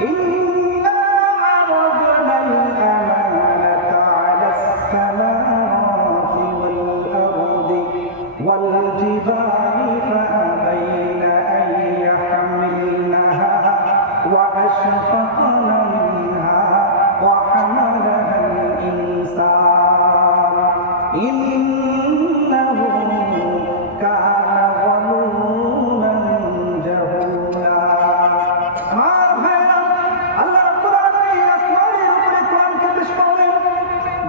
إنا عرضنا الأمانة على السماوات والأرض والجبال فأبين أن يحملنها وأشفقن منها وحملها الإنسان إنه كان ظلوما جهولا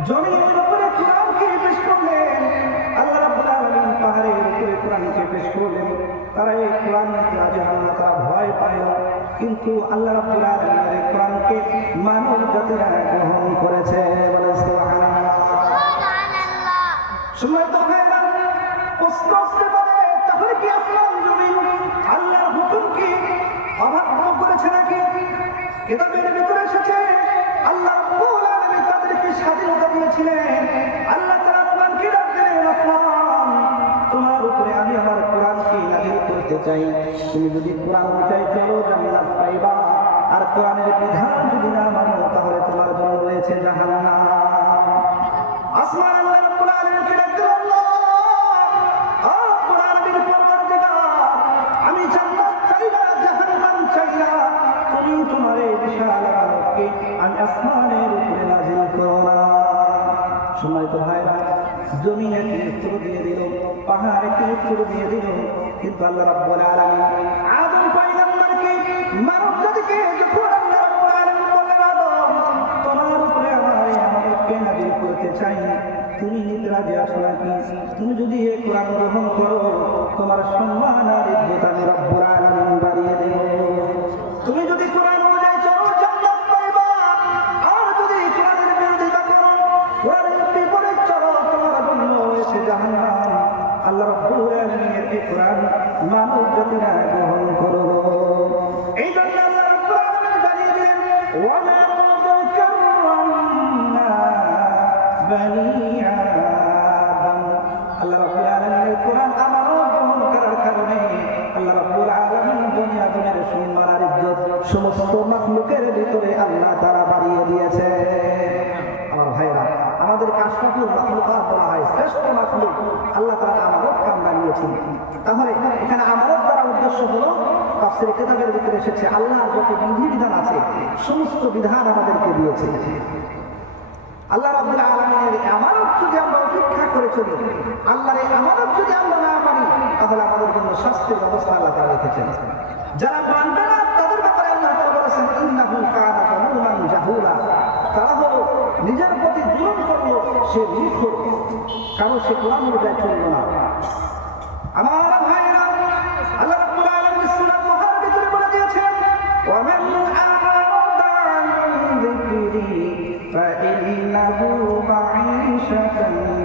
জমিনের উপরে কোরআনকে পেশ করলেন, আল্লাহ রাব্বুল আলামিন পাহাড়ের উপরে কোরআনকে পেশ করলেন। তারা এই কোরআনকে রাজি হল না, তারা ভয় পাইল, কিন্তু আল্লাহ রাব্বুল আলামিনের কোরআনকে মানব জাতিরা গ্রহণ করেছে। বলে সুবহানাল্লাহ। সম্মানিত ভাইরা, প্রশ্ন আসতে পারে, তাহলে কি আসমান জমিন আল্লাহর হুকুমকে অমান্য করেছে নাকি? কিতাবের ভিতরে এসেছে আল্লাহ রাব্বুল আলামিন তাদেরকে স্বাধীনতা দিয়েছিলেন। আল্লাহ তাআলা আসমানকে ডাক দিলেন, আসমান, তোমার উপরে আমি আমার কোরআনকে নাযিল করতে চাই। তুমি যদি কোরআন অনুযায়ী চলো জান্নাত পাইবা, আর কোরআনের বিধান যদি না মানো তাহলে তোমার জন্য রয়েছে জাহান্নাম। আসমান আল্লাহ রাব্বুল আলামিনকে ডাক দিল, আল্লাহ, ও কোরআনের পরওয়ারদিগার, আমি জান্নাত চাই না, জাহান্নাম চাই না, তুমি তোমার এই বিশাল আদালতকে আমি আসমানের উপরে নাযিল করো না। সম্মানিত ভাইরা, জমিন একটি উত্তর দিয়ে দিল, পাহাড় একটি উত্তর দিয়ে দিল, কিন্তু আল্লাহ রাব্বুল আলামিন আদম পয়গম্বরকে, মানব জাতিকে যখন আল্লাহ রাব্বুল আলামিন বললেন, আদম, তোমার উপরে আমার এই আমানতকে নাযিল করতে চাই, তুমি নিতে রাজি আছো নাকি? তুমি যদি এই কোরআন গ্রহণ করো, তোমার সম্মান আর ইজ্জত আমি রাব্বুল আলামিন বাড়িয়ে দেব। তুমি যদি কোরআন অনুযায়ী চলো জান্নাত পাইবা, আর যদি কোরআনের বিরোধিতা করো, কোরআনের বিপরীত চলো, তোমার জন্য রয়েছে জাহান্নাম। আল্লাহ রাব্বুল আলামিনের এই কোরআন মানব জাতিরা গ্রহণ করো। এই জন্য আল্লাহ রাব্বুল আলামিন জানিয়ে দিলেন, ওয়ালা কাররামনা বানি আদম। আল্লাহ রাব্বুল আলামিনের কোরআন আমানত গ্রহণ করার কারণে আল্লাহ রাব্বুল আলামিন বনি আদমের সম্মান আর ইজ্জত সমস্ত মাখলুকের ভিতরে আল্লাহ তাআলা বাড়িয়ে দিয়েছে। আমার ভাইরা, আমাদেরকে আশরাফুল মাখলুকাত বলা হয়, শ্রেষ্ঠ মাখলুক আল্লাহ তাআলা আমানত কাম বানিয়েছেন। তাহলে এখানে আমানত দ্বারা উদ্দেশ্য হলো, তাফসীর কিতাবের ভিতরে এসেছে আল্লাহর যত বিধিবিধান আছে সমস্ত বিধান আমাদেরকে দিয়েছে। আল্লাহ রাব্বুল আলামিনের আমানত যদি আমরা উপেক্ষা করে চলি, আল্লাহর এই আমানত যদি আমরা না মানি, তাহলে আমাদের জন্য শাস্তির ব্যবস্থা আল্লাহ তাআলা রেখেছেন। যারা মানবে না তাদের ব্যাপারে আল্লাহ তাআলা বলেছেন, ইন্নাহু কানা যালুমান জাহুলা। তারা হলো নিজের প্রতি জুলুম করলো, সে মূর্খ, কারণ সে কোরআন অনুযায়ী চলল না। আমার ভাইরা, আল্লাহ রাব্বুল আলামিন সূরা তুহার ভিতরে বলে দিয়েছেন, ওয়া মান আ'রাদা আন যিকরি فإنه معيشة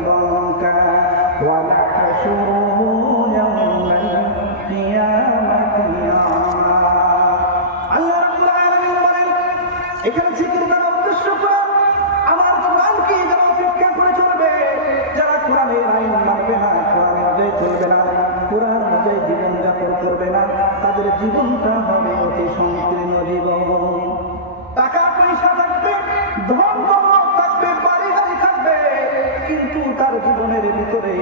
ضنكا ونحشره يوم القيامة أعمى। আল্লাহ রাব্বুল আলামিন বলেন, এখানে জিকির করার উদ্দেশ্য করে আমার কোরআনকে যারা উপেক্ষা করে চলবে, যারা কোরআনের আইন মানবে না, কোরআন অনুযায়ী চলবে না, কোরআন অনুযায়ী জীবনযাপন করবে না, তাদের জীবনটা হবে অতি সংকীর্ণ জীবন। টাকা পয়সা থাকবে, ধন দৌলত থাকবে, বাড়ি গাড়ি থাকবে, কিন্তু তার জীবনের ভিতরে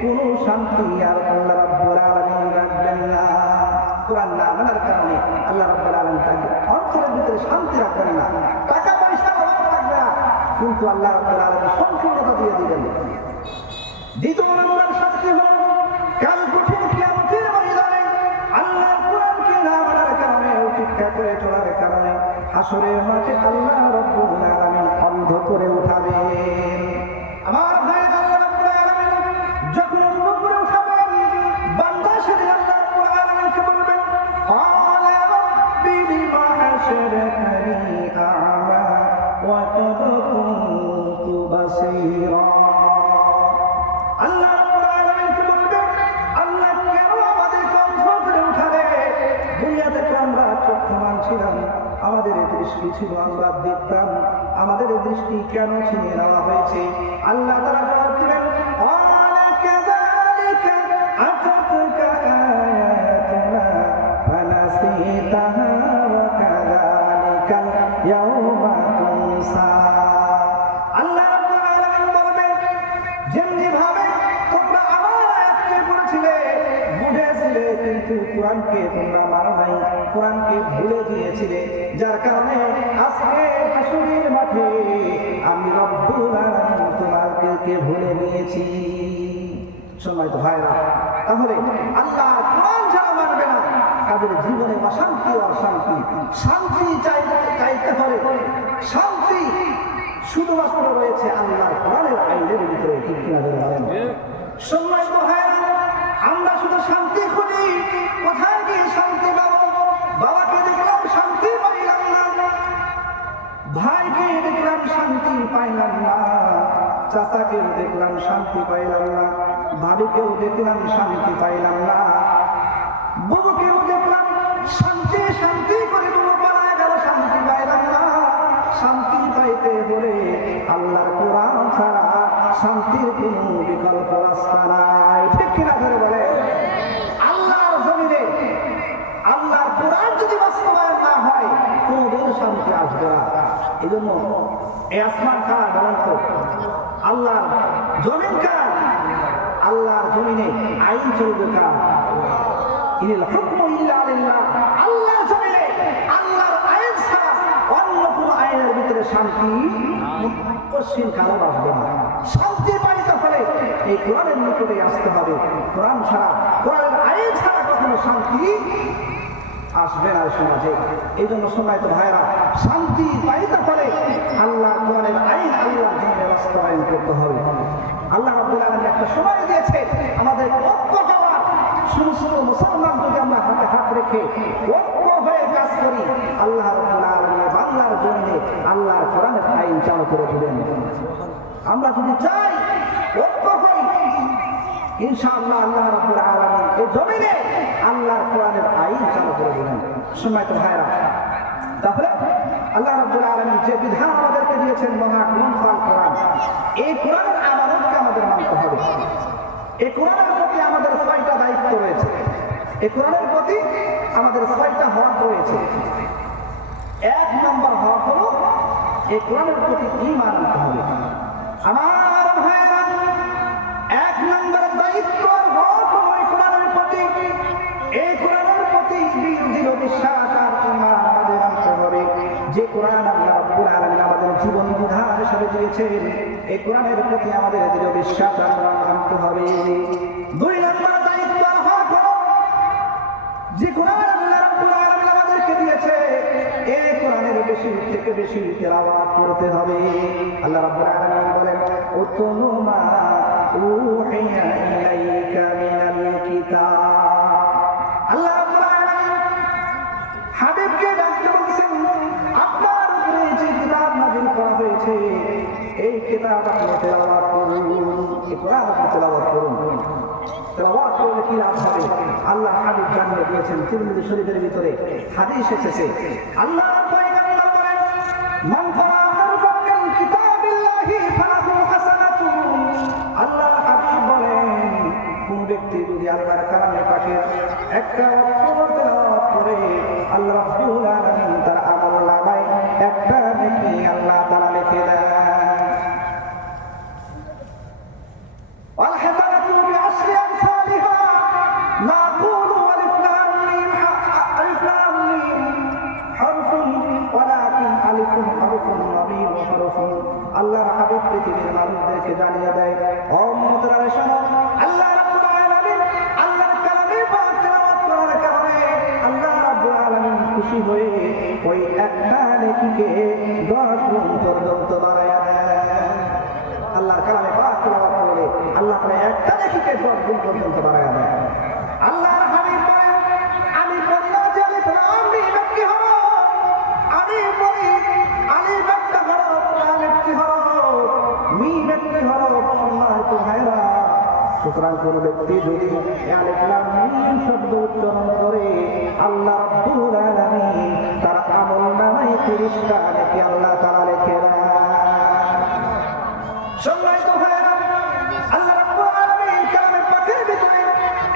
কোনো শান্তি আর আল্লাহ রাব্বুল আলামিন রাখবেন না। কোরআন না মানার কারণে আল্লাহ রাব্বুল আলামিন তাকে অন্তরের ভিতরে শান্তি রাখবেন না। টাকা পয়সা অভাব থাকবে না, কিন্তু আল্লাহ রাব্বুল আলামিন সংকীর্ণতা দিয়ে দিবেন। দ্বিতীয় নম্বর শাস্তি হল, কাল কঠিন কিয়ামতের ময়দানে আল্লাহর কোরআনকে না মানার কারণে, উপেক্ষা করে চলার কারণে হাসরের মাঠে আল্লাহ রাব্বুল আলামিন অন্ধ করে উঠাবেন। আমার ভাই, আল্লাহ রাব্বুল আলামিন যখন অন্ধ করে উঠাবেন, বান্দা সেদিন আল্লাহ রাব্বুল আলামিনকে বলবেন, ক্বালা রাব্বি লিমা হাশারতানি আ'মা ওয়া ক্বাদ কুনতু বাসীরা। আল্লাহ রাব্বুল আলামিনকে বলবেন, আল্লাহ কেন আমাদেরকে অন্ধ করে উঠালে? দুনিয়াতে তো আমরা চক্ষুমান ছিলাম, আমাদের দৃষ্টি ছিল, আমরা দেখতাম, আমাদের দৃষ্টি কেন ছিনিয়ে নেওয়া হয়েছে? আল্লাহ তাআলা জবাব দিবেন, ক্বালা কাযালিকা আতাতুকা আয়াতুনা ফানাসিতাহা ওয়া কাযালিকা কোরআনকে তোমরা মানো নাই, কোরআনকে ভুলে গিয়েছিলে, যার কারণে আজকে হাসরের মাঠে আমি রব্বুল আলামিন তোমাদেরকে ভুলে নিয়েছি। সম্মানিত ভাইরা, তাহলে আল্লাহ কোরআন যারা মানবে না তাদের জীবনে অশান্তি অশান্তি। শান্তি চাইতে হলে শান্তি শুধুমাত্র রয়েছে আল্লাহর কোরআনের আইনের ভিতরে। ঠিক কিনা বলেন? সম্মানিত ভাইরা, আমরা শুধু শান্তি খুঁজি, কোথায় গিয়ে শান্তি পাবো? বাবাকে দেখলাম শান্তি পাইলাম না, ভাইকে দেখলাম শান্তি পাইলাম না, চাচাকেও দেখলাম শান্তি পাইলাম না, ভাবিকেও দেখলাম শান্তি পাইলাম না, বউকেও দেখলাম শান্তি শান্তি করে বউ পালায় গেল, শান্তি পাইলাম না। শান্তি পাইতে হলে আল্লাহর কোরআন ছাড়া শান্তির কোনো বিকল্প রাস্তা নাই। ঠিক কিনা ধরে বলে? আল্লাহর জমিনে আল্লাহর কোরআন যদি বাস্তবায়ন না হয় কোনদিন শান্তি আসবে না। এই জন্য এই আসমান কার বলেন তো? আল্লাহর জমিন কার? আল্লাহর জমিনে আইন চলবে কার? ইল হুকমু ইল্লা লিল্লাহ। আল্লাহর জমিনে আল্লাহর আইন ছাড়া অন্য কোনো আইনের ভিতরে শান্তি পশ্চিম কালো আসবে না। শান্তি পাইতে হলে এই কোরআনের নিকটে আসতে হবে। কোরআন ছাড়া, কোরআনের আইন ছাড়া কখনো শান্তি আসবে না সমাজে। এই জন্য সম্মানিত ভাইরা, শান্তি পাইতে হলে আল্লাহ কোরআনের আইন আল্লাহর জমিনে বাস্তবায়ন করতে হবে। আল্লাহ রাব্বুল আলামিন একটা সময় দিয়েছে আমাদের ঐক্য হওয়ার। সমস্ত মুসলমান যদি আমরা হাতে হাত রেখে ঐক্য হয়ে কাজ করি, আল্লাহ রাব্বুল আলামিন বাংলার জমিনে আল্লাহর কোরআনের আইন চালু করে দিবেন। আমরা যদি চাই ঐক্য হই, ইনশাআল্লাহ আল্লাহ রাব্বুল আলামিন এই জমিনে আল্লাহর কোরআনের আইন চালু করে দিবেন। সম্মানিত ভাইরা, তাহলে আল্লাহ রাব্বুল আলামিন যে বিধান আমাদেরকে দিয়েছেন মহাগ্রন্থ আল কোরআন, এই কোরআনের আমানতকে আমাদের মানতে হবে। এই কোরআনের প্রতি আমাদের 6টা দায়িত্ব রয়েছে। এই কোরআনের প্রতি আমাদের 6টা হক রয়েছে। 1 নম্বর হক হলো এই কোরআনের প্রতি ঈমান আনতে হবে। আমার ভাইরা, 1 নম্বর দায়িত্ব হক হলো এই কোরআনের প্রতি, এই কোরআনের প্রতি দৃঢ় বিশ্বাস আর ঈমান আমাদের আনতে হবে। যে কোরআন আল্লাহ রাব্বুল আলামিন আমাদের জীবন বিধান হিসেবে দিয়েছেন, এই কোরআনের প্রতি আমাদের দৃঢ় বিশ্বাস আনতে হবে। 2 নম্বর দায়িত্ব হক হলো যে কোরআন আল্লাহ রাব্বুল আলামিন আমাদেরকে দিয়েছে, এই কোরআনের বেশি থেকে বেশি তেলাওয়াত করতে হবে। আল্লাহ রাব্বুল আলামিন বলেন, উতলু মা উহিয়া ইলাইকা মিনাল কিতাব। আল্লাহ রাব্বুল আলামিন হাবিবকে ডাকতে বলছেন, আপনার উপরে যে কিতাব নাযিল করা হয়েছে এই কিতাব আপনি তেলাওয়াত করুন। এই কোরআন আপনি তেলাওয়াত করুন। তেলাওয়াত করলে কি লাভ হবে? আল্লাহ হাবিব জানিয়ে দিয়েছেন, তিরমিজি শরীফের ভিতরে হাদিস এসেছে। আল্লাহ পয়গম্বর বলেন, মান ক্বারা হারফান মিন কিতাবিল্লাহি ফালাহু হাসানাতুন। আল্লাহ হাবিব বলেন, কোন ব্যক্তি যদি আল্লাহর কালামে পাকের একটা অক্ষর তেলাওয়াত করে, আল্লাহ রাব্বুল আলামিন তার আমলনামায় একটা নেকি আল্লাহ তাআলা লিখে দেন। ওয়াল হাসানাতু বিআশরি আমসালিহা, লা কুলু আলিফ লাম মিম হারফুন ওয়ালাকিন আলিফুন হারফুন ওয়া মিম হারফুন। আল্লাহর হাবিব পৃথিবীর মানুষদেরকে জানিয়ে দেয়, ও উম্মতরা শোনো, আল্লাহ রাব্বুল আলামিন আল্লাহর কালামে পাক তেলাওয়াত করার কারণে আল্লাহ রাব্বুল আলামিন খুশি হয়ে ওই একটা নেকিকে 10 গুণ পর্যন্ত বাড়ায়া দেন। আল্লাহর কালামে পাক তেলাওয়াত করলে আল্লাহ তাআলা একটা নেকিকে 10 গুণ পর্যন্ত বাড়ায়া দেন। আল্লাহর হাবিব বলেন, আমি বলি না যে আলিফ লাম মিম কি হলো, আমি বলি আলিফ একটা হরফ, লাম একটি হরফ, মিম একটি হরফ। সম্মানিত ভাইরা, সুতরাং কোন ব্যক্তি যদি আলিফ লাম মিম শব্দ উচ্চারণ করে, আল্লাহ রাব্বুল আলামিন তার আমলনামায় 30টা নেকি আল্লাহ তাআলা লিখে দেন। সম্মানিত ভাইরা, আল্লাহ রাব্বুল আলামিন কালামে পাকের ভিতরে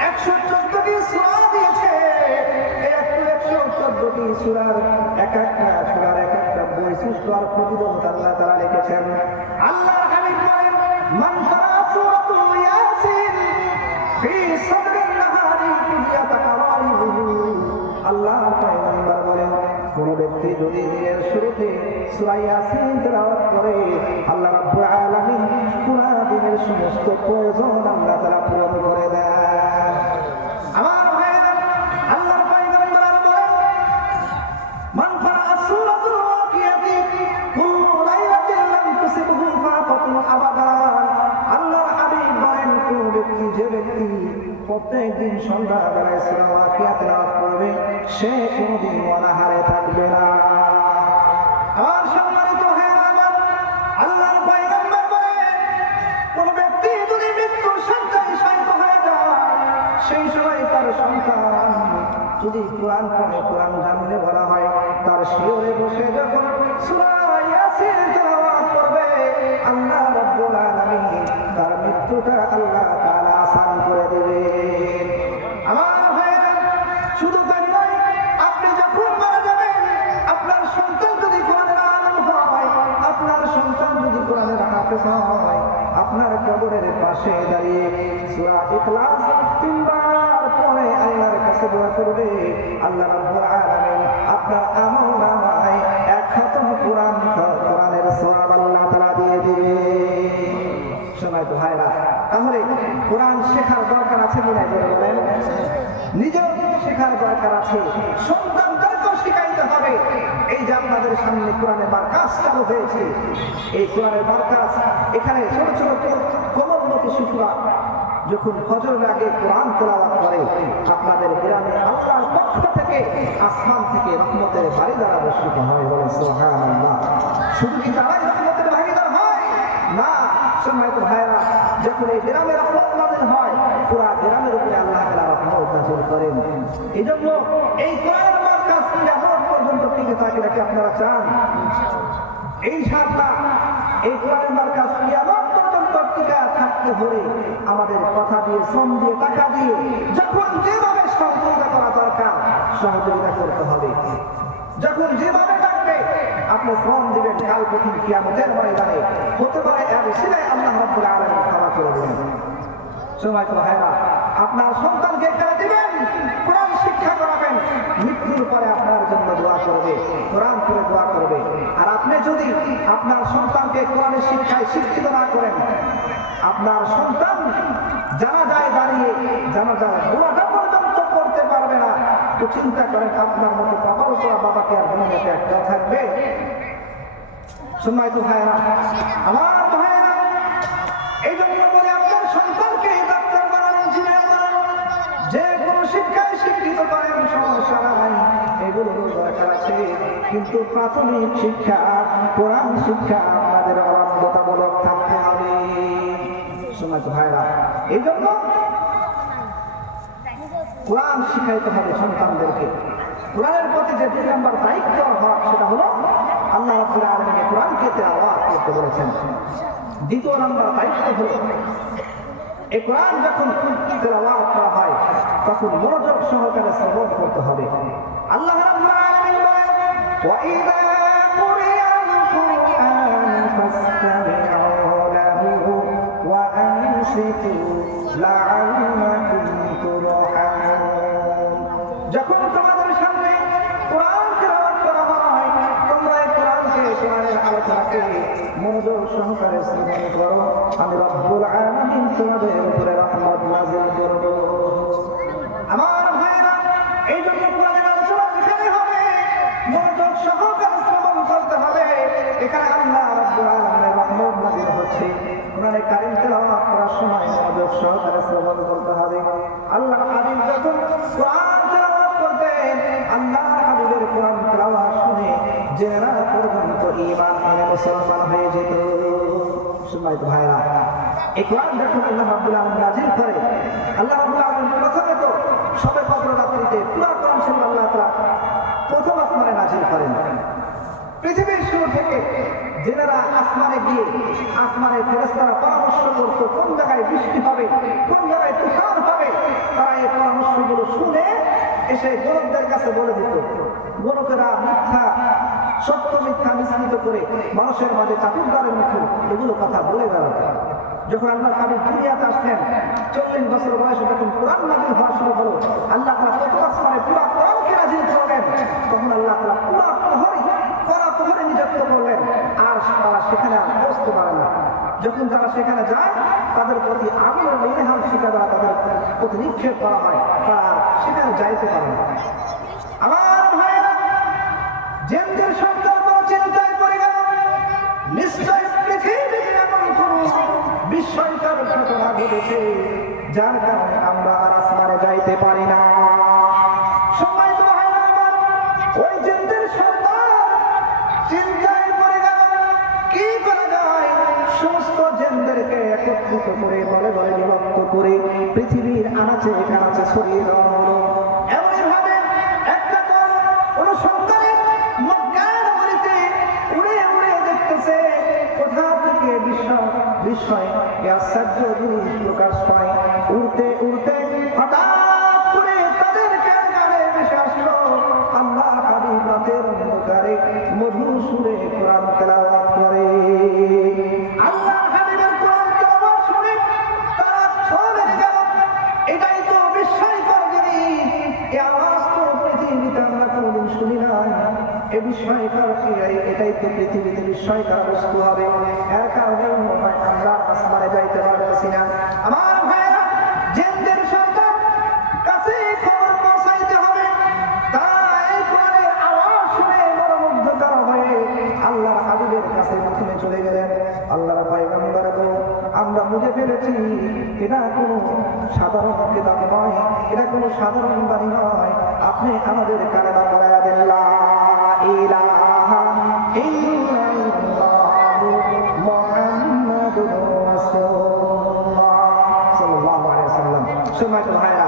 114টি সূরা দিয়েছে। এই 114টি সূরার এক একটা সূরার এক একটা বৈশিষ্ট্য আর প্রতিবন্ধকতা আল্লাহ তাআলা লিখেছেন। আল্লাহর হাবিব বলেন, মান ক্বারা সূরাতুল ইয়াসিন ফি সাদরিন নাহারি কুল্লিয়াতা কাওয়ারিবুহু কোন ব্যক্তি যদি দিনের শুরুতে সূরা ইয়াসিন তেলাওয়াত করে আল্লাহ রাব্বুল আলামিন পুরা দিনের সমস্ত প্রয়োজন আল্লাহ তাআলা পূরণ করে দেয়। আমার ভাইরা, আল্লাহর পয়গম্বর বলেন, মান ফারা সূরাতুল ওয়াকিয়াতি কুল্লু লাইলাতিন লাম তুসিবহু ফাকাতুন আবাদান। আল্লাহর হাবিব বলেন, কোন ব্যক্তি, যে ব্যক্তি প্রত্যেক দিন সন্ধ্যাবেলায় সূরা ওয়াকিয়া তেলাওয়াত করবে সে কোনদিন অনাহারে থাকবে না। আর সম্মানিত ভাইরা আমার, আল্লাহর পয়গম্বর বলেন, কোন ব্যক্তি যদি মৃত্যুর শয্যায় শায়িত হয়ে যায় সেই সময় তার সন্তান যদি কোরআন পড়ে, কোরআন জানলে বলা হয়, তার শিয়রে বসে যখন সূরা ইয়াসিন তেলাওয়াত করবে আল্লাহ রাব্বুল আলামিন তার মৃত্যুটা আল্লাহ তাআলা আসান করে দেবেন। আমার ভাইরা, শুধু তাই নয়, আপনি যখন মারা যাবেন আপনার সন্তান যদি কোরআনের আলেম হয়, আপনার সন্তান যদি কোরআনের হাফেজ হয়, আপনার কবরের পাশে দাঁড়িয়ে সূরা ইখলাস 3 বার পড়ে আল্লাহর কাছে দোয়া করবে, আল্লাহ রাব্বুল আলামিন আপনার আমলনামায় 1 খতম কোরআনের সওয়াব আল্লাহ তাআলা দিয়ে দিবে। শোনাই তো ভাইরা, তাহলে কোরআন শেখার দরকার আছে কি নাই বলেন? নিজেও শেখার দরকার আছে, সন্তানদেরকেও শিখাইতে হবে। এই যে আপনাদের সামনে কোরআনের মার্কাজ চালু হয়েছে, এই কোরআনের মার্কাজ, এখানে ছোট ছোট কোমলমতি শিশুরা যখন ফজরের আগে কোরআন তেলাওয়াত করে, আপনাদের গ্রামে আল্লাহর পক্ষ থেকে, আসমান থেকে রহমতের বারিদার বর্ষিত হয়। বলেন সুবহানাল্লাহ। শুধু কি তারাই রহমতের ভাগীদার হয়? না, সম্মানিত ভাইরা, যখন এই গ্রামে রহমত নাযিল হয় পুরা গ্রামের উপরে আল্লাহ তাআলা রহমত নাযিল করেন। এজন্য এই কোরআনের মার্কাজ কিয়ামত পর্যন্ত টিকে থাকে, নাকি আপনারা চান? ইনশাআল্লাহ এই কোরআনের মার্কাজ কিয়ামত পর্যন্ত টিকে থাকতে হলে আমাদের কথা দিয়ে, শ্রম দিয়ে, টাকা দিয়ে যখন যেভাবে সহযোগিতা করা দরকার সহযোগিতা করতে হবে। যখন যেভাবে ডাকবে আপনি শ্রম দিবেন, কাল কঠিন কিয়ামতের ময়দানে হতে পারে এক সিলাই আল্লাহ রাব্বুল আলামিন ক্ষমা করে দেবেন। সময় তো ভাইরা, আপনার সন্তানকে এখানে দিবেন, কোরআন শিক্ষা করাবেন, মৃত্যুর পরে আপনার জন্য দোয়া করবে, কোরআন পড়ে দোয়া করবে। আর আপনি যদি আপনার সন্তানকে কোরআনের শিক্ষায় শিক্ষিত না করেন, আপনার সন্তান জানাজায় দাঁড়িয়ে জানাজায় দোয়াটা পর্যন্ত পড়তে পারবে না, তো চিন্তা করেন আপনার মতো বাবার উপর বাবাকে আর দুনিয়াতে একটা থাকবে? সম্মানিত ভাইরা, আমার ভাইরা, এই জন্য বলে আপনার সন্তানকে ডাক্তার বানান, ইঞ্জিনিয়ার বানান, যে কোনো শিক্ষায় শিক্ষিত করেন, সমস্যা নাই, এগুলোর দরকার আছে। কিন্তু প্রাথমিক শিক্ষা, কোরআন শিক্ষা আমাদের বাধ্যতামূলক থাকতে হবে। সম্মানিত ভাইরা, এই জন্য কোরআন শিখাইতে হবে সন্তানদেরকে। কোরআনের প্রতি যে 2 নম্বর দায়িত্ব হক, সেটা হলো আল্লাহ রাব্বুল আলামিন কোরআনকে তেলাওয়াত করতে বলেছেন। 2 নম্বর দায়িত্ব হলো এই কোরআন যখন তেলাওয়াত করা হয় তখন মনোযোগ সহকারে শ্রবণ করতে হবে। আল্লাহ রাব্বুল আলামিন বলেন, ওয়া ইযা কুরিআল কুরআন ফাসতামি'উ লাহু ওয়া আনসিতু লা'আল্লাকুম তুরহামুন। যখন তোমাদের সামনে কোরআন তেলাওয়াত করা হয় তোমরা এই কোরআনকে, কোরআনের আলোচনাকে মনোযোগ সহকারে শ্রবণ করো, আমি রব্বুল আলামিন তোমাদের উপরে রহমত নাযিল করব। আমার ভাইরা, এই জন্য কোরআনের আলোচনা যেখানে হবে মনোযোগ সহকারে শ্রবণ করতে হবে। এখানে আল্লাহ রব্বুল আলামিনের রহমত নাযিল হচ্ছে, কোরআনে কারীম তেলাওয়াত করার সময় মনোযোগ সহকারে শ্রবণ করতে হবে। আল্লাহর হাবিব যখন কোরআন তেলাওয়াত করতেন, আল্লাহর হাবিবের কোরআন তেলাওয়াত শুনে যারা পর্যন্ত ঈমান এনে মুসলমান হয়ে যেত। সম্মানিত ভাইরা, এই কোরআন যখন আল্লাহ রাব্বুল আলামিন নাযিল করে, আল্লাহ রাব্বুল আলামিন প্রথমে তো শবে কদর রাত্রিতে পুরো কোরআন শরীফ আল্লাহ তাআলা প্রথম আসমানে নাযিল করেন। পৃথিবীর শুরু থেকে জেনেরা আসমানে গিয়ে আসমানের ফেরেশতারা পরামর্শ করত কোন জায়গায় বৃষ্টি হবে, কোন জায়গায় তুফান হবে। তারা এই পরামর্শগুলো শুনে এসে গণকদের কাছে বলে দিত। গণকেরা মিথ্যা, সত্য মিথ্যা মিশ্রিত করে মানুষের মাঝে চাতুর্দারের মতো এগুলো কথা বলে বেড়াত। যখন আল্লাহর হাবিব দুনিয়াতে আসলেন, 40 বছর বয়সে যখন কোরআন নাযিল হওয়া শুরু হলো, আল্লাহ তাআলা প্রথম আসমানে পুরো কোরআনকে নাযিল করলেন। তখন আল্লাহ তাআলা পুরো মানুষরা সেখানে যায়, তাদের প্রতি আগুনের মেহেহাল শিখা দ্বারা তাদের প্রতি নিক্ষেপ করা হয়, তারা সেখানে যাইতে পারে না। আমার ভাইয়েরা, জিনদের সন্তান বড় চিন্তায় পড়ে গেল, নিশ্চয় পৃথিবীতে এমন কোন বিস্ময়কর ঘটনা ঘটেছে যার কারণে আমরা আর আসমানে যাইতে পারি না। সম্মানিত ভাইরা আমার, ওই জিনদের সন্তান চিন্তায় পড়ে গেল, কি করা যায়? সমস্ত জিনদেরকে একত্রিত করে বলে বলে বিভক্ত করে পৃথিবীর আনাচে কানাচে ছড়িয়ে দেওয়া হলো। এমনভাবে একটা দল অনুসন্ধানে মক্কা নগরীতে উড়ে উড়ে দেখতেছে কোথা থেকে বিস্ময় আশ্চর্য জিনিস প্রকাশ পায়। উড়তে উড়তে হঠাৎ করে তাদের কানে ভেসে আসলো আল্লাহ হাবিব রাতের অন্ধকারে মধুর সুরে কোরআন তেলাওয়াত করে। আল্লাহ হাবিবের কোরআন তেলাওয়াত শুনে তারা থমে গেল। এটাই তো বিস্ময়কর জিনিস, এই আওয়াজ তো পৃথিবীতে আমরা কোনোদিন শুনি নাই। এই বিস্ময়কর এটাই তো পৃথিবীতে বিস্ময়কর বস্তু হবে, এর কারণে আমরা আসমানে যাইতে পারতেছি না। আমার ভাইয়েরা, জিনদের সন্তান কাছে খবর পৌঁছাইতে হবে। তাই কোরআনের আওয়াজ শুনে মনোমুগ্ধকর হয়ে আল্লাহর হাবিবের কাছে প্রথমে চলে গেলেন। আল্লাহর পয়গম্বর গো, আমরা বুঝে ফেলেছি এটা কোনো সাধারণ কিতাব নয়, এটা কোনো সাধারণ বাণী নয়। আপনি আমাদের কালেমা পড়ায়া দেন, লা ইলাহা ইল্লাল্লাহু মুহাম্মাদুর রাসূলুল্লাহ সাল্লাল্লাহু আলাইহি ওয়াসাল্লাম। সম্মানিত ভাইরা,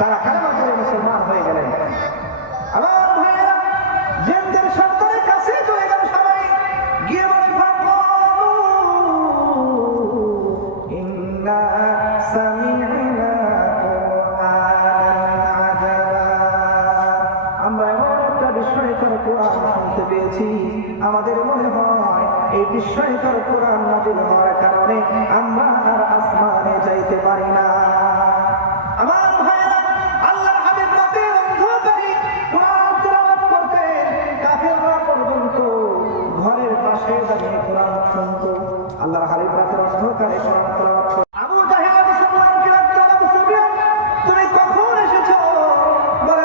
তারা কালেমা পড়ে মুসলমান হয়ে গেলেন। আমার ভাইয়েরা, জিনদের সন্তানের কাছে চলে গেল সবাই, গিয়ে বলেন ইন্না সামি'না কুরআনান আজাবা, আমরা এমন একটা বিস্ময়কর কোরআন শুনতে পেয়েছি, আমাদের মনে হয় এই বিস্ময়কর কোরআন নাযিল হওয়ার কারণে আমরা আর আসমানে যাইতে পারি না। আমার ভাইরা, আল্লাহর হাবিব রাতের অন্ধকারে কোরআন তেলাওয়াত করতেন, কাফেররা পর্যন্ত ঘরের পাশে দাঁড়িয়ে কোরআন শুনতো। আল্লাহর হাবিব রাতের অন্ধকারে কোরআন তেলাওয়াত করতেন। আবু জাহেল মুসলমানকে ডাকতো, আবু সুফিয়ান তুমি কখন এসেছো? বলে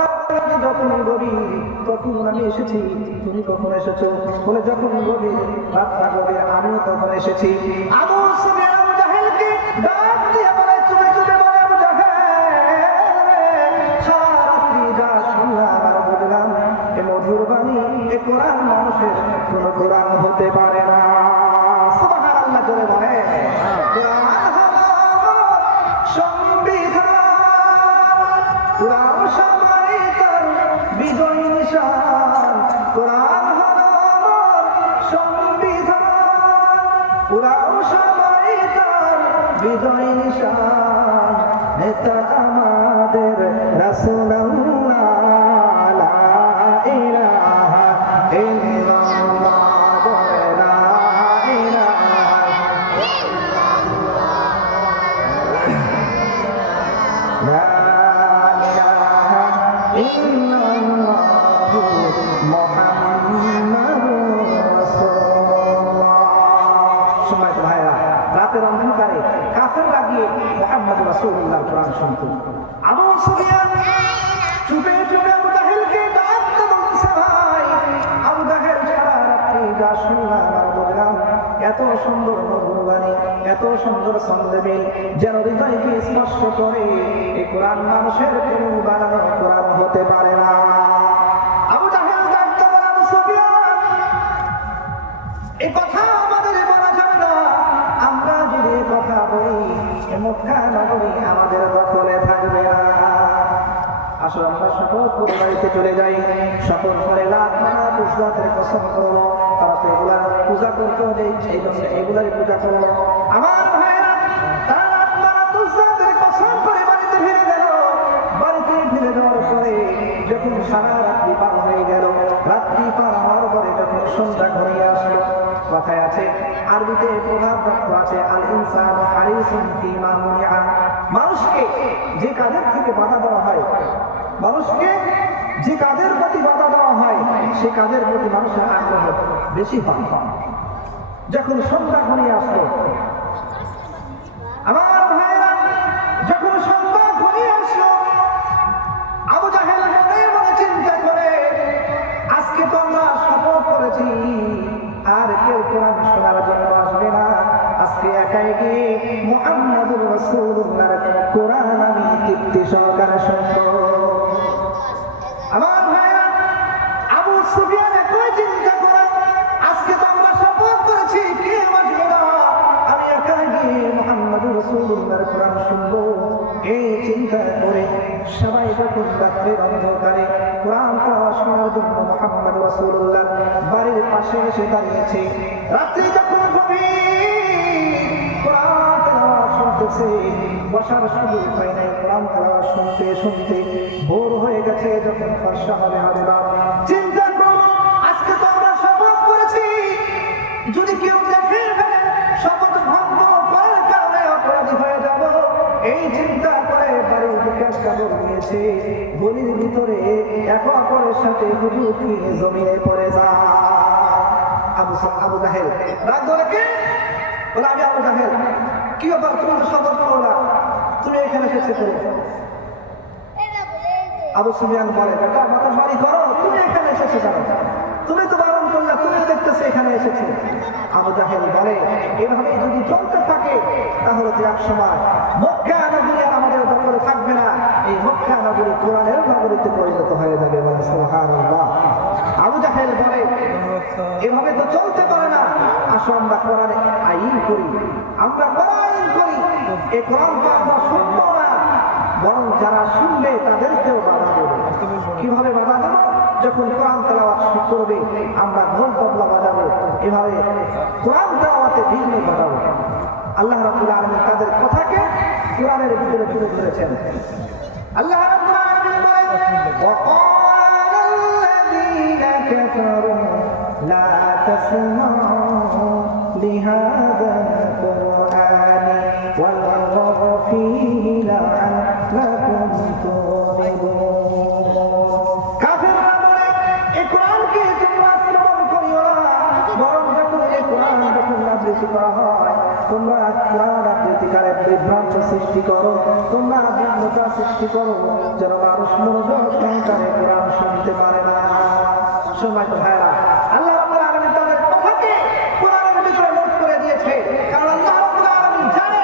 যখন গভীর তখন আমি এসেছি। তুমি কখন এসেছো? বলে যখন গভীর, রাতটা গভীর, আমিও তখন এসেছি। আবু সুফিয়ান আবু জাহেলকে ডাক দিয়ে বলে চুপে চুপে বলে, আবু জাহেল সারা রাত্রি যা শুনলাম আর বুঝলাম এ মধুর বাণী, এ কোরআন মানুষের কোন কোরআন হতে পারে না। সুবহানাল্লাহ জোরে বলে। কোরআন হলো সংবিধান, কোরআন সবাই তার বিজয় নিশান। কোরআন হলো সংবিধান, কোরআন সবাই তার বিজয় নিশান। নেতা আমাদের রাসূলুল্লাহ, লা ইলাহা ইল্লাল্লাহ, লা ইলাহা ইল্লাল্লাহু মুহাম্মাদুর রাসূলুল্লাহ। সম্মানিত ভাইরা, রাতের অন্ধকারে কাফেররা গিয়ে মুহাম্মদ রাসূলুল্লাহ কোরআন শুনতো। আবু সুফিয়ান চুপে চুপে আবু জাহেলকে ডাকতে বলছে, ভাই আবু জাহেল সারা রাত্রি যা শুনলাম আর বুঝলাম, এত সুন্দর মধুর বাণী, এত সুন্দর ছন্দে যেন হৃদয়কে স্পর্শ করে, এই কোরআন মানুষের কোন বানানো কোরআন হতে পারে না। আবু জাহেল ডাকতে বলে, আবু সুফিয়ান এই কথা আমাদের বলা যাবে না, আমরা যদি এই কথা বলি মক্কা নগরী আমাদের দখলে থাকবে না। আসলে আমরা শপথ করে বাড়িতে চলে যাই, শপথ করে লাখ মানাত উজ্জাতের কসম করবো, তারা তো এগুলা পূজা করতে হবে, এই জন্য এগুলাই পূজা করবো। আমার ভাইরা, তারা লাখ মানাত উজ্জাতের কসম করে বাড়িতে ফিরে গেল। বাড়িতে ফিরে যাওয়ার পরে যখন সারা রাত্রি পার হয়ে গেল, রাত্রি পার হওয়ার পরে যখন সন্ধ্যা ঘনিয়ে আসলো, কথায় আছে, আরবিতে প্রভাব বাক্য আছে, আল ইনসানু হারিসুন ফিমা মুনিআ, মানুষকে যে কাজের থেকে বাধা দেওয়া হয়, মানুষকে যে কাজের প্রতি বাধা দেওয়া হয়, সে কাজের প্রতি মানুষের আগ্রহ বেশি হয়। যখন সন্ধ্যা ঘনিয়ে আসলো, এলাকায় গিয়ে মুহাম্মদুর রাসূলুল্লাহর কোরআন আমি তৃপ্তি সহকারে শুনবো। আমার ভাইরা, আবু সুফিয়ান একই চিন্তা করে, আজকে তো আমরা শপথ করেছি কে আসবে না, আমি একা গিয়ে মুহাম্মদুর রাসূলুল্লাহর কোরআন শুনবো। এই চিন্তা করে সবাই যখন রাত্রের অন্ধকারে কোরআন তেলাওয়াত শোনার জন্য মুহাম্মদ রাসূলুল্লাহ বাড়ির পাশে এসে দাঁড়িয়েছে, রাত্রি যখন গভীর কোরআন তেলাওয়াত শুনতেছে, বসার সুযোগ হয় নাই, কোরআন তেলাওয়াত শুনতে শুনতে ভোর হয়ে গেছে। যখন ফর্সা হবে হাবিবা চিন্তা করো, আজকে তো আমরা শপথ করেছি, যদি কেউ দেখে ফেলে শপথ ভঙ্গ করার কারণে অপরাধী হয়ে যাব। এই চিন্তা করে বাড়ির বিকাশ কাপড় নিয়েছে, গলির ভিতরে এক অপরের সাথে হুজুরকে জমিনে পড়ে যায়। আবু জাহেল রাগ ধরে, কে বলে আমি আবু জাহেল, কি ব্যাপার তুমি তো শপথ করো না, তুমি এখানে এসেছে করে। আবু সুফিয়ান বলে, বেটা মাথা বাড়ি করো, তুমি এখানে এসেছো কেন, তুমি তো বারণ করলে, তুমি দেখতেছো এখানে এসেছে। আবু জাহেল বলে, এভাবে যদি চলতে থাকে তাহলে তো এক সময় মক্কা নগরী আর আমাদের দখলে থাকবে না, এই মক্কা নগরী কোরআনের নগরীতে পরিণত হয়ে যাবে। বলে সুবহানাল্লাহ। আবু জাহেল বলে, এভাবে তো চলতে পারে না, আসো আমরা কোরআনে আইন করি, আমরা কোরআন আইন করি। এই কোরআনকে আমরা শুনবো না, বরং যারা শুনবে তাদেরকেও বাধা দেব। কিভাবে বাধা দেব? যখন কোরআন তেলাওয়াত করবে আমরা ঢোল তবলা বাজাবো, এভাবে কোরআন তেলাওয়াতে বিঘ্ন ঘটাবো। আল্লাহ রাব্বুল আলামিন তাদের কথাকে কোরআনের ভিতরে তুলে ধরেছেন। আল্লাহ রাব্বুল আলামিন বলেন, ওয়াকালা আল্লাযীনা কাফারু লা তাসমাউ লিহাযাল কুরআনি ওয়ালগাউ ফীহি লাআল্লাকুম তুগলিবুন। কাফেররা বলে, এই কোরআনকে তোমরা শ্রবণ করিও না, বরং যখন এই কোরআন যখন আবৃত্তি করা হয় তোমরা কোরআন আবৃত্তিকারে বিভ্রান্ত সৃষ্টি করো, তোমরা বিঘ্নতা সৃষ্টি করো, যেন মানুষ মনোযোগ সহকারে কোরআন শুনতে পারে না। সময় তো ভাইরা, আল্লাহ রাব্বুল আলামিন তাদের কথাকে কোরআনের ভিতরে নোট করে দিয়েছে, কারণ আল্লাহ রাব্বুল আলামিন জানে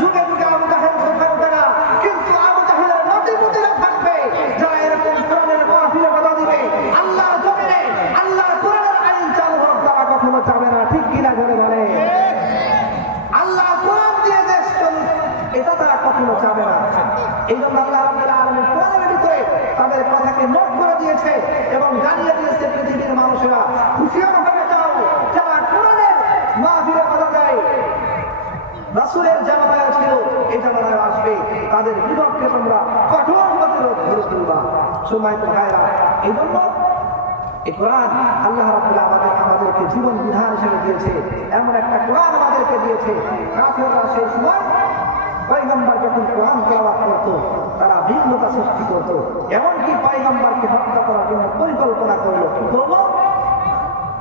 যুগে যুগে আবু জাহেল থাকবে না, কিন্তু আবু জাহেলের নাতিপুতিরা থাকবে যারা এরকম কোরআনের মাহফিলে বাধা দিবে। আল্লাহ জমিনে আল্লাহর কোরআনের আইন চালু হোক তারা কখনো চাবে না, ঠিক কিনা করে বলে? আল্লাহ কোরআন দিয়ে দেশ চলুক এটা তারা কখনো চাবে না। এই জন্য আল্লাহ রাব্বুল আলামিন কোরআনের ভিতরে তাদের কথাকে নোট করে দিয়েছে এবং জানিয়ে দিয়েছে পৃথিবীর মানুষেরা হুঁশিয়ার হয়ে যাও, যারা কোরআনের মাহফিলে বাধা দেয়, রাসূলের জামানায় ছিল, এই জামানায় আসবে, তাদের বিপক্ষে তোমরা কঠোর প্রতিরোধ গড়ে তুলবা। সময় তো ভাইরা, এই জন্য এই কোরআন আল্লাহ রাব্বুল আলামিন আমাদেরকে জীবন বিধান হিসেবে দিয়েছে, এমন একটা কোরআন আমাদেরকে দিয়েছে। কাফেররা সেই সময় পয়গম্বর যখন কোরআন তেলাওয়াত করতো তারা বিঘ্নতা সৃষ্টি করতো, এমনকি পয়গম্বরকে হত্যা করার জন্য পরিকল্পনা করলো। কি করলো?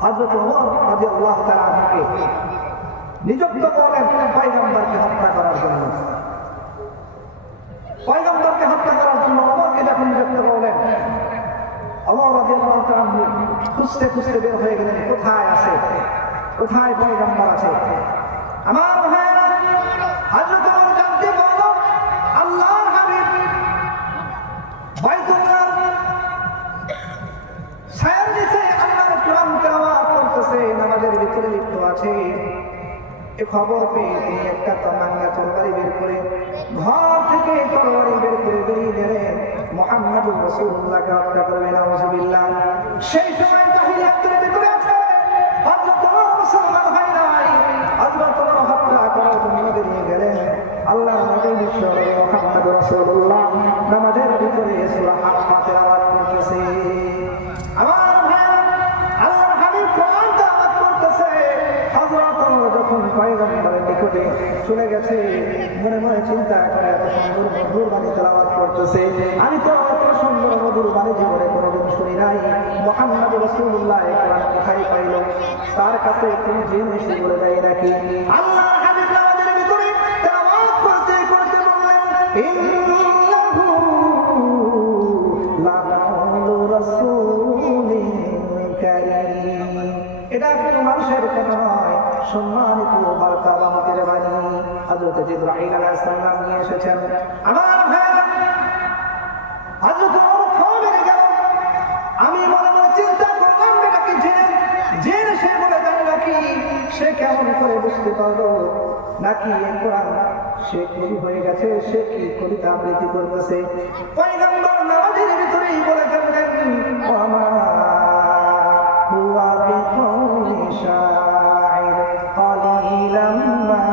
হযরত ওমর রাদিয়াল্লাহু তাআলা আনহুকে নিযুক্ত করলেন পয়গম্বরকে হত্যা করার জন্য। পয়গম্বরকে হত্যা করার জন্য ওমরকে যখন নিযুক্ত করলেন, ওমর রাদিয়াল্লাহু তাআলা খুঁজতে খুঁজতে বের হয়ে গেলেন, কোথায় আছে, কোথায় পয়গম্বর আছে। আমার ভাইরা, হযরত ওমর জানতে পারল আল্লাহর হাবিব বাইতুল্লাহ ছায়ার নিচে আল্লাহর কোরআন তেলাওয়াত করতেছে, নামাজের ভিতরে লিপ্ত আছে। এ খবর পেয়ে তিনি একটা তামান্না তরবারি বের করে ঘর থেকে তরবারি বের করে বেরিয়ে গেলেন, মুহাম্মদুর রাসূলুল্লাহকে হত্যা করবেন। নাউযুবিল্লাহ। সেই সময় জাহিলিয়াতের ভিতরে আছে, হযরত ওমর মুসলমান হয় নাই, হযরত ওমর হত্যা করার জন্য বেরিয়ে গেলেন। আল্লাহর নবী বিশ্বনবী মুহাম্মদুর রাসূলুল্লাহ নামাজের ভিতরে সূরা আম্মা তেলাওয়াত করতেছে। আমার ভাই, আল্লাহর হাবিব কোরআন তেলাওয়াত করতেছে। হযরত ওমর যখন পয়গম্বরের নিকটে চলে গেছে, মনে মনে চিন্তা করে, এত সুন্দর মধুর বাণী তেলাওয়াত করতেছে, আমি তো এত সুন্দর মধুর বাণী জীবনে কোনোদিন শুনি নাই। মুহাম্মদ রাসূলুল্লাহ এই কোরআন কোথায় পাইল? তার কাছে তুমি জিন এসে বলে দেয় নাকি? আল্লাহর হাবিব নামাজের ভিতরে তেলাওয়াত করতে করতে বললেন, ইন্নাহু লাকাউলু রাসূলিন কারীম। এটা কোনো মানুষের কথা নয়, সম্মানিত বারকাবামতের বাণী হযরত জিবরাইল আলাইহিস সালাম নিয়ে এসেছেন। আমার ভাইরা, হযরত ওমর থমকে গেল। আমি মনে মনে চিন্তা করলাম, এটাকে জেনে সে বলে জানে নাকি, সে কেমন করে বুঝতে পারলো নাকি এই কোরআন সে কবি হয়ে গেছে, সে কি কবিতা আবৃত্তি করতেছে। পয়গম্বর নামাজের ভিতরেই বলে ফেললেন, ওমা হুয়া বিকৌলি শাইর কালিলাম মা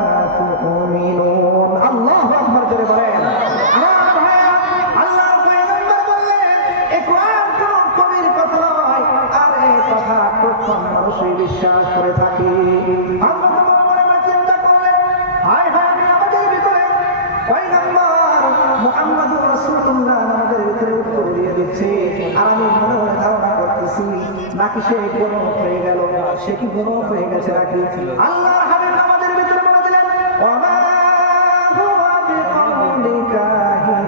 তুমিনুন। আল্লাহু আকবার জোরে বলেন। আমার ভাইরা, আল্লাহর পয়গম্বর বললেন, এই কোরআন কোন কবির কথা নয়, আর এই কথা প্রত্যেক মানুষই বিশ্বাস করে থাকে। আমরা তো মনে মনে চিন্তা করলেন, হায় হায়, আমি আমাদের ভিতরে পয়গম্বর মুহাম্মদুর রাসূলুল্লাহ আমাদের ভিতরে উত্তর দিয়ে দিচ্ছে, আর আমি মনে মনে ধারণা করতেছি নাকি সে গণক হয়ে গেল, সে কি গণক হয়ে গেছে নাকি। আল্লাহর হাবিব আমাদের ভিতরে বলে দিলেন, ওমা হুয়া বিকৌলি কাহিন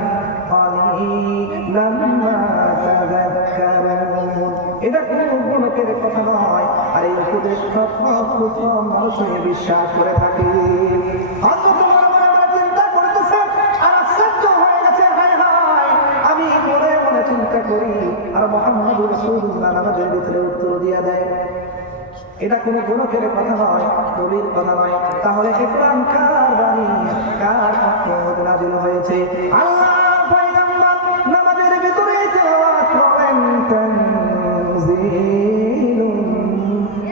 কালিলাম মা তাযাক্কারুন। এটা কোনো গণকের কথা নয়, আর এই উপদেশ প্রত্যেক মানুষই বিশ্বাস করে থাকে। চিন্তা করতেছেন আর আশ্চর্য হয়ে গেছে, হায় হায়, আমি মনে মনে চিন্তা করি আর মুহাম্মদুর রাসূলুল্লাহ আমাদের ভিতরে উত্তর দিয়ে দেয়, এটা কোনো গণকের কথা নয়, কবির কথা নয়। তাহলে এই কোরআন কার বাণী, কার পক্ষে নাযিল হয়েছে? আল্লাহর পয়গম্বর নামাজের ভিতরে তেলাওয়াত করেন, তানজিলুম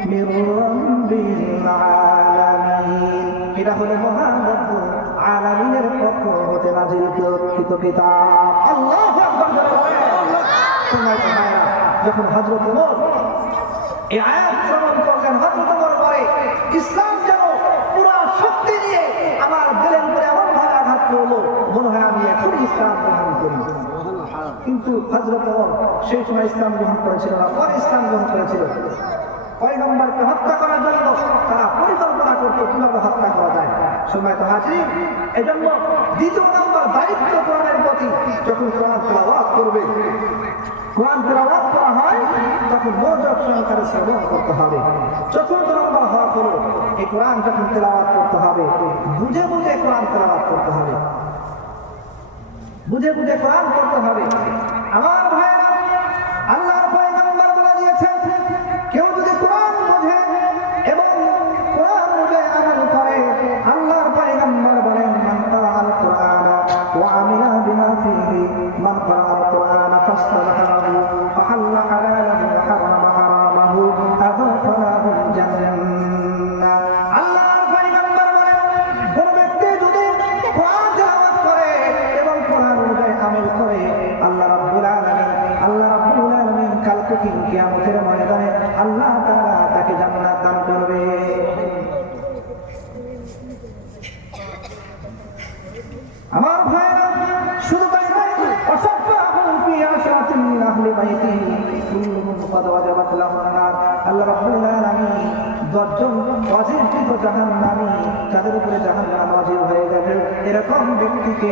মির রাব্বিল আলামিন। এটা হলো মহান রব্বুল আলামিনের পক্ষ হতে নাযিলকৃত কিতাব। আল্লাহু আকবার। যখন হযরত ওমর এই আয়াত শ্রবণ করলেন, হযরত ওমর বলে, ইসলাম যেন পুরো শক্তি নিয়ে আমার দিলের উপরে এমন ভাবে আঘাত করলো, মনে হয় আমি এখন ইসলাম গ্রহণ করি। কিন্তু হযরত ওমর সেই সময় ইসলাম গ্রহণ করেছিল না, পরে ইসলাম গ্রহণ করেছিল। পয়গম্বরকে হত্যা করার জন্য তারা পরিকল্পনা করতো কিভাবে হত্যা করা যায়। সম্মানিত হাজির, এজন্য দ্বিতীয় নম্বর দায়িত্ব কোরআনের প্রতি, যখন কোরআন তেলাওয়াত করবে, কোরআন তেলাওয়াত করা হয় তখন মনোযোগ সহকারে শ্রবণ করতে হবে। চতুর্থ নম্বর হওয়া হলো, এই কোরআন যখন তেলাওয়াত করতে হবে, বুঝে বুঝে কোরআন তেলাওয়াত করতে হবে, বুঝে বুঝে কোরআন করতে হবে। আমার ভাইরা, আল্লাহর পয়গম্বর বলে দিয়েছেন, কেউ যদি কোরআন বোঝে এবং কোরআন বুঝে আমল করে, আল্লাহর পয়গম্বর বলেন, মান ক্বারাআল কুরআনা ওয়া আমিলা বিমা ফীহি, মান ক্বারাআল কুরআনা ফাসতাহআহু ফাহাল্লা হালালাহু ওয়া হারামা হারামাহু আযাফা লাহুল জান্নাহ। আল্লাহর পয়গম্বর বলেন, কোন ব্যক্তি যদি কোরআন তেলাওয়াত করে এবং কোরআন বুঝে আমল করে, আল্লাহ রাব্বুল আলামিন কাল কিয়ামতের ময়দানে আল্লাহ তাআলা তাকে জান্নাত দান করবে। আমার ভাইরা, শুধু তাই নয়, ওয়াসাফাহু ফি আশরাতিন মিন আহলি বাইতিহি কুল্লুহুম ক্বাদ ওয়াজাবাত লাহুন নার। আল্লাহ রাব্বুল আলামিন 10 জন ওয়াজিবকৃত জাহান্নামী, যাদের উপরে জাহান্নাম ওয়াজিব হয়ে গেছে, এরকম ব্যক্তিকে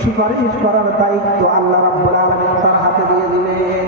সুপারিশ করার দায়িত্ব আল্লাহ রাব্বুল আলামিন তার হাতে দিয়ে দিলেন।